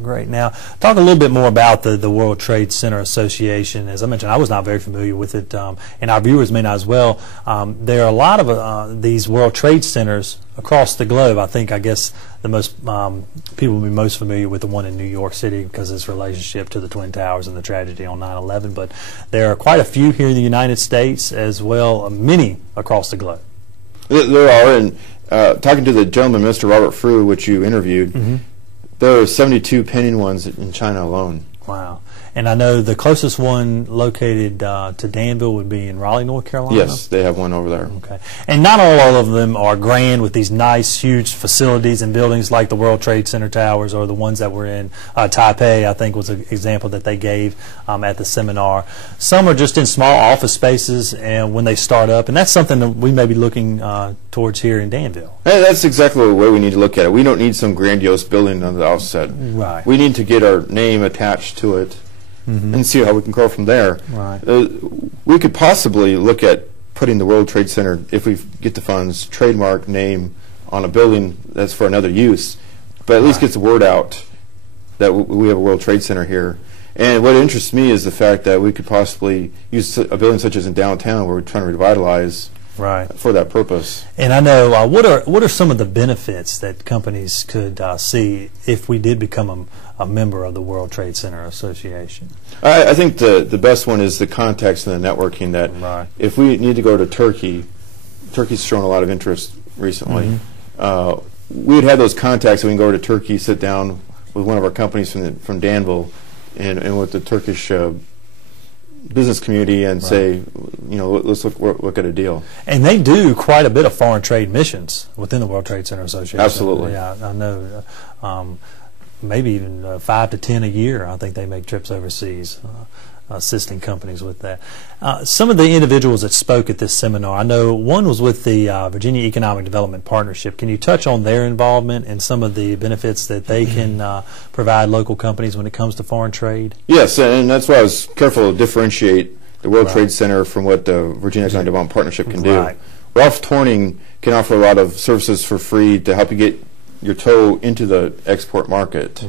Great. Now, talk a little bit more about the World Trade Center Association. As I mentioned, I was not very familiar with it, and our viewers may not as well. There are a lot of these World Trade Centers across the globe. I guess the most people will be most familiar with the one in New York City because of its relationship to the Twin Towers and the tragedy on 9/11. But there are quite a few here in the United States as well, many across the globe. There are, and talking to the gentleman, Mr. Robert Frew, which you interviewed, there are 72 pending ones in China alone. Wow. And I know the closest one located to Danville would be in Raleigh, North Carolina? Yes, they have one over there. Okay. And not all of them are grand with these nice, huge facilities and buildings like the World Trade Center towers or the ones that were in Taipei, I think was an example that they gave at the seminar. Some are just in small office spaces and when they start up, and that's something that we may be looking towards here in Danville. And that's exactly the way we need to look at it. We don't need some grandiose building on the outset. Right. We need to get our name attached to it. And see how we can grow from there. Right. We could possibly look at putting the World Trade Center, if we get the funds, trademark name on a building that's for another use, but at least gets the word out that we have a World Trade Center here. And what interests me is the fact that we could possibly use a building such as in downtown where we're trying to revitalize for that purpose. And I know, what are some of the benefits that companies could see if we did become a member of the World Trade Center Association? I think the best one is the contacts and the networking. That if we need to go to Turkey, Turkey's shown a lot of interest recently. We would have those contacts, and we can go to Turkey, sit down with one of our companies from Danville, and with the Turkish business community and say, you know, let's look at a deal. And they do quite a bit of foreign trade missions within the World Trade Center Association. Absolutely. Yeah, I know. Maybe even 5 to 10 a year. I think they make trips overseas, assisting companies with that. Some of the individuals that spoke at this seminar, I know one was with the Virginia Economic Development Partnership. Can you touch on their involvement and some of the benefits that they can provide local companies when it comes to foreign trade? Yes, and that's why I was careful to differentiate the World Trade Center from what the Virginia Economic Development Partnership can do. Ralph Torning can offer a lot of services for free to help you get your toe into the export market.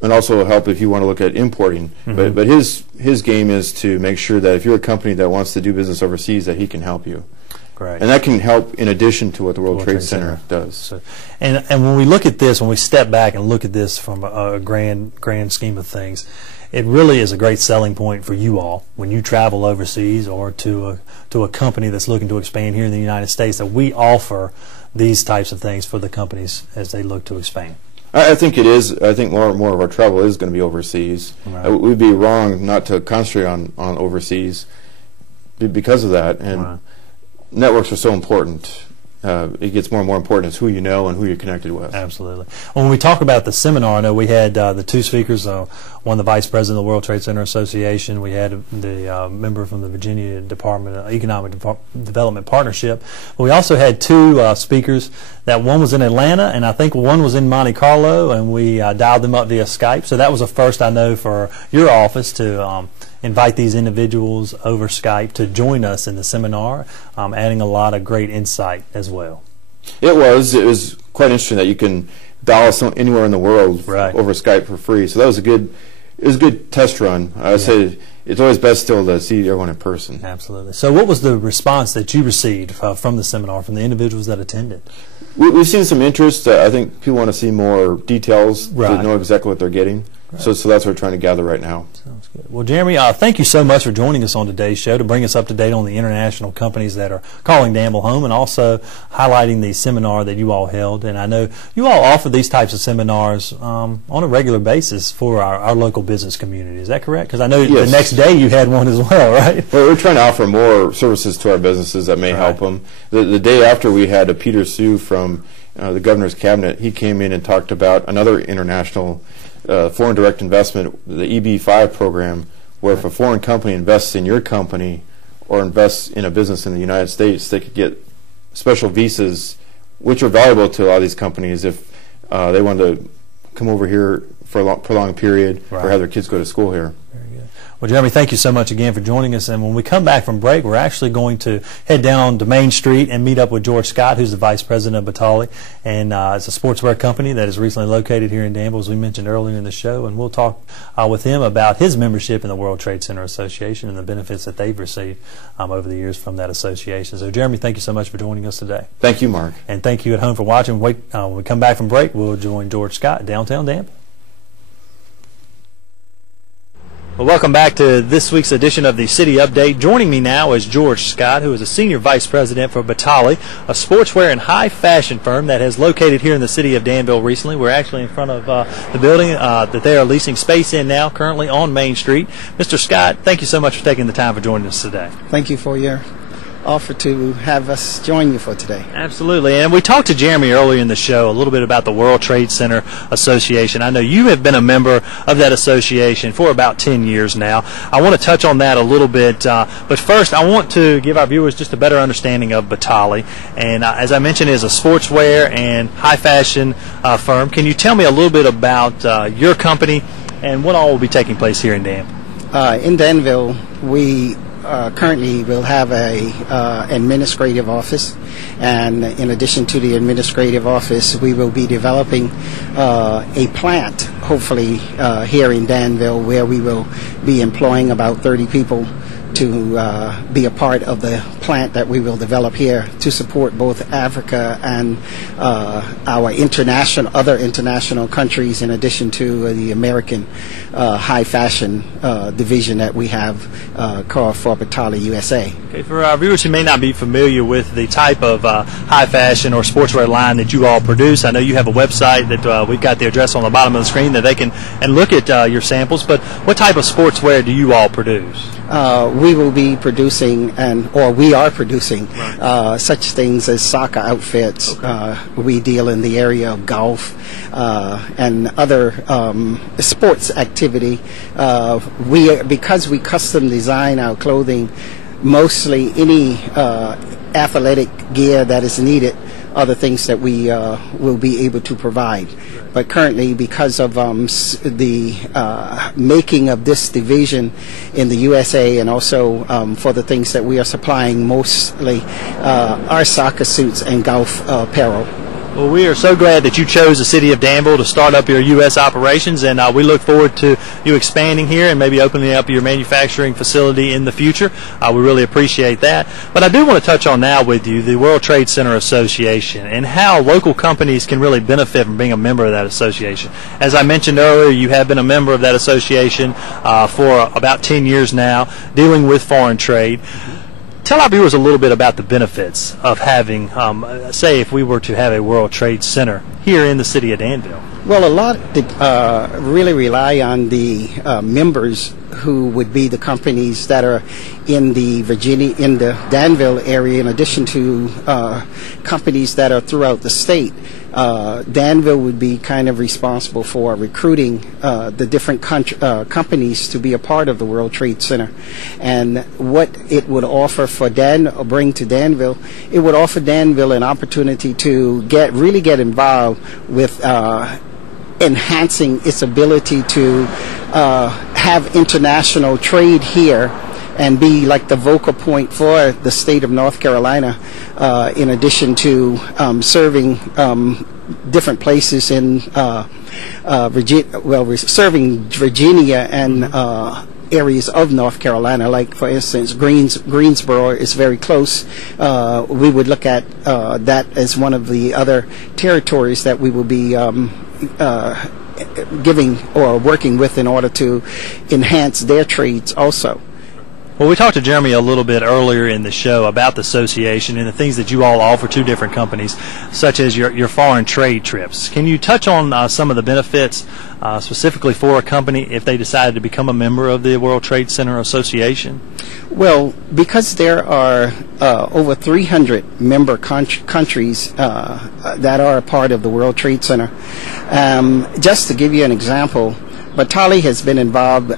And also help if you want to look at importing. But his game is to make sure that if you're a company that wants to do business overseas, that he can help you. Great. And that can help in addition to what the World Trade Center does. So, and when we look at this, when we step back and look at this from a grand scheme of things, it really is a great selling point for you all when you travel overseas or to a company that's looking to expand here in the United States, that we offer these types of things for the companies as they look to expand. I think it is. I think more and more of our travel is going to be overseas. We'd be wrong not to concentrate on overseas because of that. And networks are so important. It gets more and more important as who you know and who you're connected with. Absolutely. When we talk about the seminar, I know we had the two speakers, one the Vice President of the World Trade Center Association, we had the member from the Virginia Department of Economic Development Partnership. But we also had two speakers, that one was in Atlanta and I think one was in Monte Carlo, and we dialed them up via Skype. So that was a first, I know, for your office to invite these individuals over Skype to join us in the seminar, adding a lot of great insight as well. It was quite interesting that you can dial anywhere in the world over Skype for free. So that was a good test run. I would say it's always best still to see everyone in person. Absolutely. So what was the response that you received from the seminar, from the individuals that attended? We've seen some interest. I think people want to see more details to know exactly what they're getting. So that's what we're trying to gather right now. Sounds good. Well, Jeremy, thank you so much for joining us on today's show to bring us up to date on the international companies that are calling Danville home, and also highlighting the seminar that you all held. And I know you all offer these types of seminars on a regular basis for our local business community. Is that correct? Because I know the next day you had one as well, right? Well, we're trying to offer more services to our businesses that may help them. The day after, we had Peter Sue from the Governor's Cabinet. He came in and talked about another international foreign direct investment, the EB-5 program, where if a foreign company invests in your company or invests in a business in the United States, they could get special visas, which are valuable to a lot of these companies if they want to come over here for a prolonged period or have their kids go to school here. Very good. Well, Jeremy, thank you so much again for joining us. And when we come back from break, we're actually going to head down to Main Street and meet up with George Scott, who's the Vice President of Batali. And it's a sportswear company that is recently located here in Danville, as we mentioned earlier in the show. And we'll talk with him about his membership in the World Trade Center Association and the benefits that they've received over the years from that association. So, Jeremy, thank you so much for joining us today. Thank you, Mark. And thank you at home for watching. When we come back from break, we'll join George Scott, downtown Danville. Well, welcome back to this week's edition of the City Update. Joining me now is George Scott, who is a Senior Vice President for Batali, a sportswear and high fashion firm that has located here in the city of Danville recently. We're actually in front of the building that they are leasing space in now, currently on Main Street. Mr. Scott, thank you so much for taking the time for joining us today. Thank you for your offer to have us join you for today. Absolutely. And we talked to Jeremy earlier in the show a little bit about the World Trade Center Association. I know you have been a member of that association for about 10 years now. I want to touch on that a little bit, but first I want to give our viewers just a better understanding of Batali. And as I mentioned, it is a sportswear and high fashion firm. Can you tell me a little bit about your company and what all will be taking place here in Danville? In Danville, we currently will have a administrative office, and in addition to the administrative office, we will be developing a plant, hopefully here in Danville, where we will be employing about 30 people to be a part of the plant that we will develop here to support both Africa and our other international countries, in addition to the American high fashion division that we have called for Batali USA. Okay, for our viewers who may not be familiar with the type of high fashion or sportswear line that you all produce, I know you have a website that we've got the address on the bottom of the screen that they can look at your samples, but what type of sportswear do you all produce? We will be producing, or we are producing, such things as soccer outfits. Okay. We deal in the area of golf and other sports activity. Because we custom design our clothing, mostly any athletic gear that is needed are the things that we will be able to provide. But currently, because of the making of this division in the USA, and also for the things that we are supplying, mostly are soccer suits and golf apparel. Well, we are so glad that you chose the city of Danville to start up your U.S. operations, and we look forward to you expanding here and maybe opening up your manufacturing facility in the future. We really appreciate that. But I do want to touch on now with you the World Trade Center Association and how local companies can really benefit from being a member of that association. As I mentioned earlier, you have been a member of that association for about 10 years now, dealing with foreign trade. Tell our viewers a little bit about the benefits of having, say, if we were to have a World Trade Center here in the city of Danville. Well, a lot really rely on the members, who would be the companies that are in the Danville area, in addition to companies that are throughout the state. Danville would be kind of responsible for recruiting the different companies to be a part of the World Trade Center. And what it would offer for bring to Danville, it would offer Danville an opportunity to really get involved with enhancing its ability to have international trade here and be like the vocal point for the state of North Carolina, in addition to serving different places in serving Virginia and areas of North Carolina, like for instance Greensboro is very close. We would look at that as one of the other territories that we will be giving or working with in order to enhance their trades also. Well, we talked to Jeremy a little bit earlier in the show about the association and the things that you all offer to different companies, such as your foreign trade trips. Can you touch on some of the benefits specifically for a company if they decided to become a member of the World Trade Center Association? Well, because there are over 300 member countries that are a part of the World Trade Center, just to give you an example, Batali has been involved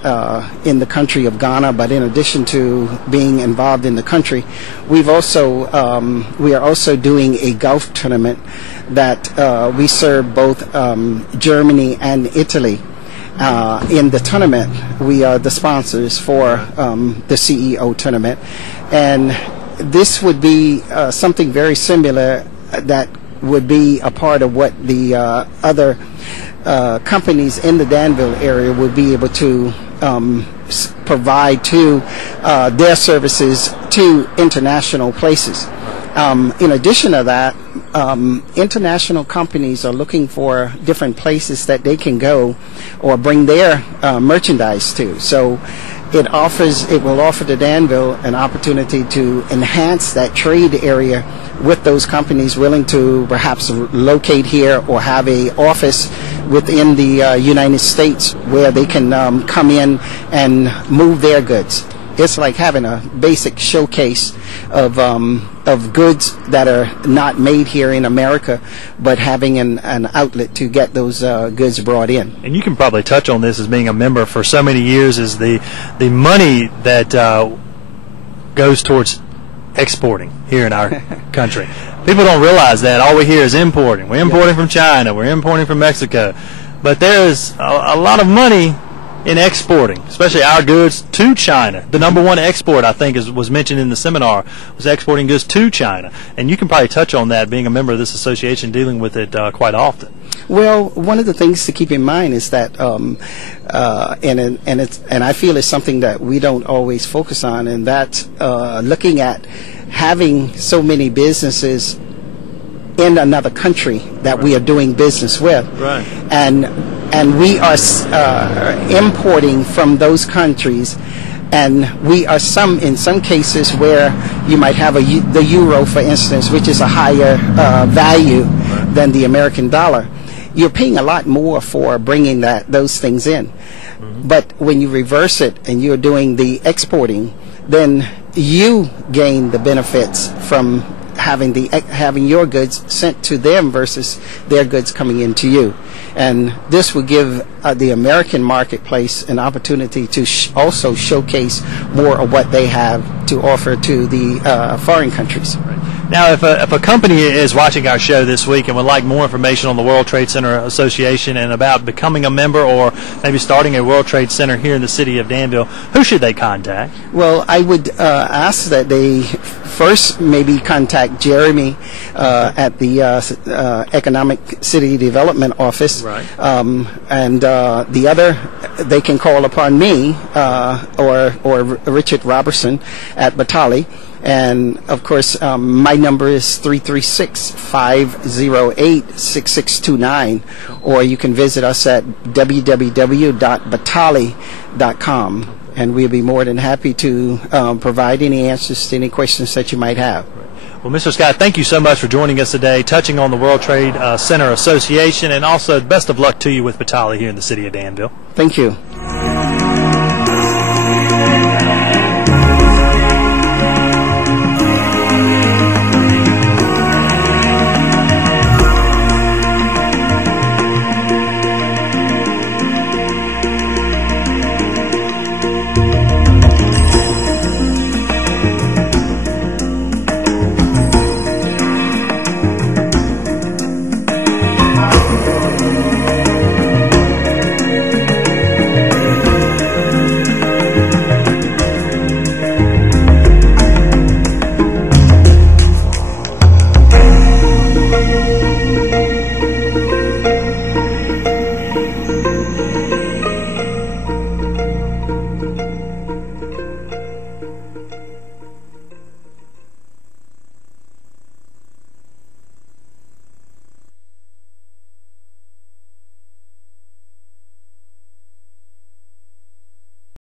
in the country of Ghana, but in addition to being involved in the country, we are also doing a golf tournament that we serve both Germany and Italy. in the tournament. We are the sponsors for the CEO tournament, and this would be something very similar that would be a part of what the other companies in the Danville area would be able to provide to their services to international places. In addition to that, international companies are looking for different places that they can go or bring their merchandise to. So it will offer the Danville an opportunity to enhance that trade area with those companies willing to perhaps locate here or have a office within the United States where they can come in and move their goods. It's like having a basic showcase of goods that are not made here in America, but having an outlet to get those goods brought in. And you can probably touch on this as being a member for so many years, is the money that goes towards exporting here in our country. People don't realize that. All we hear is importing. We're importing from China. We're importing from Mexico. But there's a lot of money in exporting, especially our goods to China. The number one export, I think, was mentioned in the seminar, was exporting goods to China. And you can probably touch on that, being a member of this association, dealing with it quite often. Well, one of the things to keep in mind is that, and I feel it's something that we don't always focus on, and that's looking at having so many businesses in another country that we are doing business with, right. and we are importing from those countries, and we are in some cases where you might have the euro, for instance, which is a higher value than the American dollar. You're paying a lot more for bringing those things in. Mm-hmm. But when you reverse it and you're doing the exporting, then you gain the benefits from having your goods sent to them versus their goods coming into you. And this will give the American marketplace an opportunity to also showcase more of what they have to offer to the foreign countries. Now, if a company is watching our show this week and would like more information on the World Trade Center Association and about becoming a member or maybe starting a World Trade Center here in the city of Danville, who should they contact? Well, I would ask that they first maybe contact Jeremy at the Economic City Development Office. Right. And the other, they can call upon me or Richard Robertson at Batali. And, of course, my number is 336-508-6629, or you can visit us at www.batali.com, and we'll be more than happy to provide any answers to any questions that you might have. Well, Mr. Scott, thank you so much for joining us today, touching on the World Trade Center Association, and also best of luck to you with Batali here in the city of Danville. Thank you.